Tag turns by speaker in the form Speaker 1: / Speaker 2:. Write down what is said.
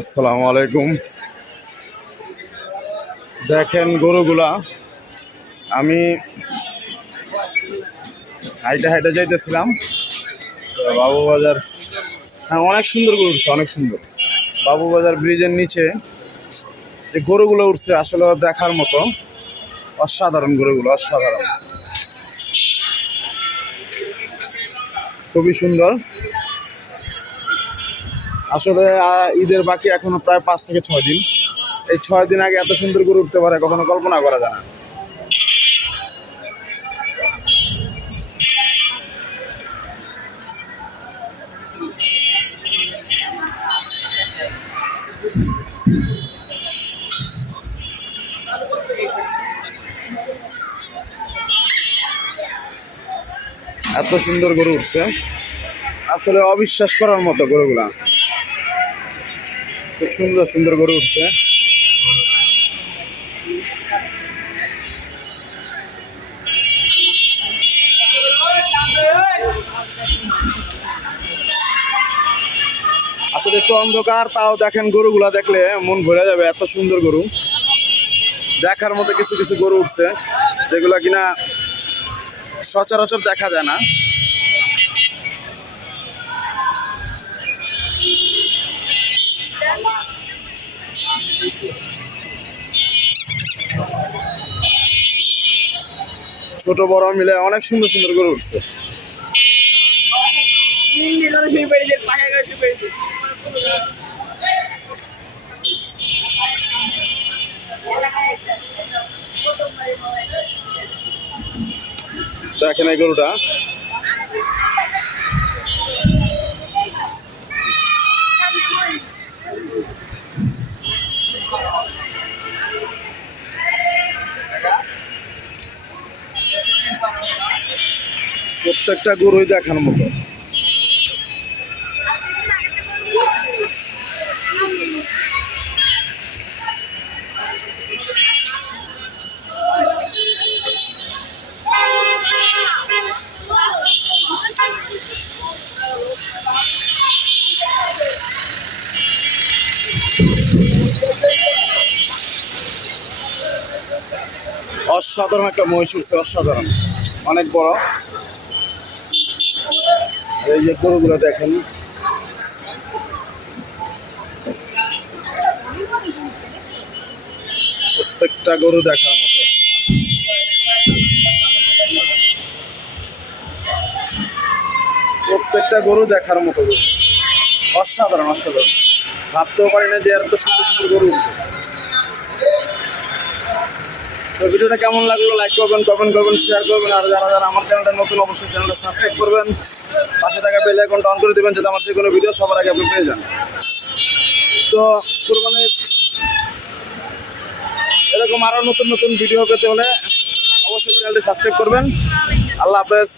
Speaker 1: আসসালামু আলাইকুম। দেখেন গরুগুলা। আমি হাইটে হাইটে যাইতেছিলাম। বাবু বাজার। হ্যাঁ অনেক সুন্দর গরু উঠছে অনেক সুন্দর। বাবু বাজার ব্রিজের নিচে যে গরুগুলো উঠছে আসলে দেখার মতো অসাধারণ গরুগুলো অসাধারণ। খুবই সুন্দর। আসলে ঈদের বাকি এখনও প্রায় পাঁচ থেকে ছয় দিন। এই ছয় দিন আগে এত সুন্দর গরু উঠতে পারে, কখনো কল্পনা করা যায় না। এত সুন্দর গরু উঠছে। আসলে অবিশ্বাস করার মতো গরুগুলা। খুব সুন্দর সুন্দর গরু উঠছে। আসলে একটু অন্ধকার, তাও দেখেন গরুগুলা দেখলে মন ভরে যাবে, এত সুন্দর গরু। দেখার মতো কিছু কিছু গরু উঠছে, যেগুলা কিনা সচরাচর দেখা যায় না। ছোট বড় মিলে অনেক সুন্দর সুন্দর গরু উঠছে। দেখেন এই গরুটা। প্রত্যেকটা গরুই দেখার মতো। অসাধারণ একটা মহিষ উঠছে অসাধারণ। অনেক বড়। এই যে গরুগুলো দেখেন। প্রত্যেকটা গরু দেখার মতো। প্রত্যেকটা গরু দেখার মতো গরু। অসাধারণ অসাধারণ। ভাবতেও পারি না যে এত সুন্দর সুন্দর গরু তো ভিডিওটা কেমন লাগল? লাইক করবেন কমেন্ট করবেন শেয়ার করবেন, আর যারা যারা আমার চ্যানেলটা নতুন, অবশ্যই চ্যানেলটা সাবস্ক্রাইব করবেন। পাশে থাকা বেল আইকনটা অন করে দেবেন, যাতে আমার যে কোনো ভিডিও সবার আগে আপনি পেয়ে যান। তো কোরবানির এরকম আরও নতুন নতুন ভিডিও পেতে হলে অবশ্যই চ্যানেলটি সাবস্ক্রাইব করবেন। আল্লাহ হাফেজ।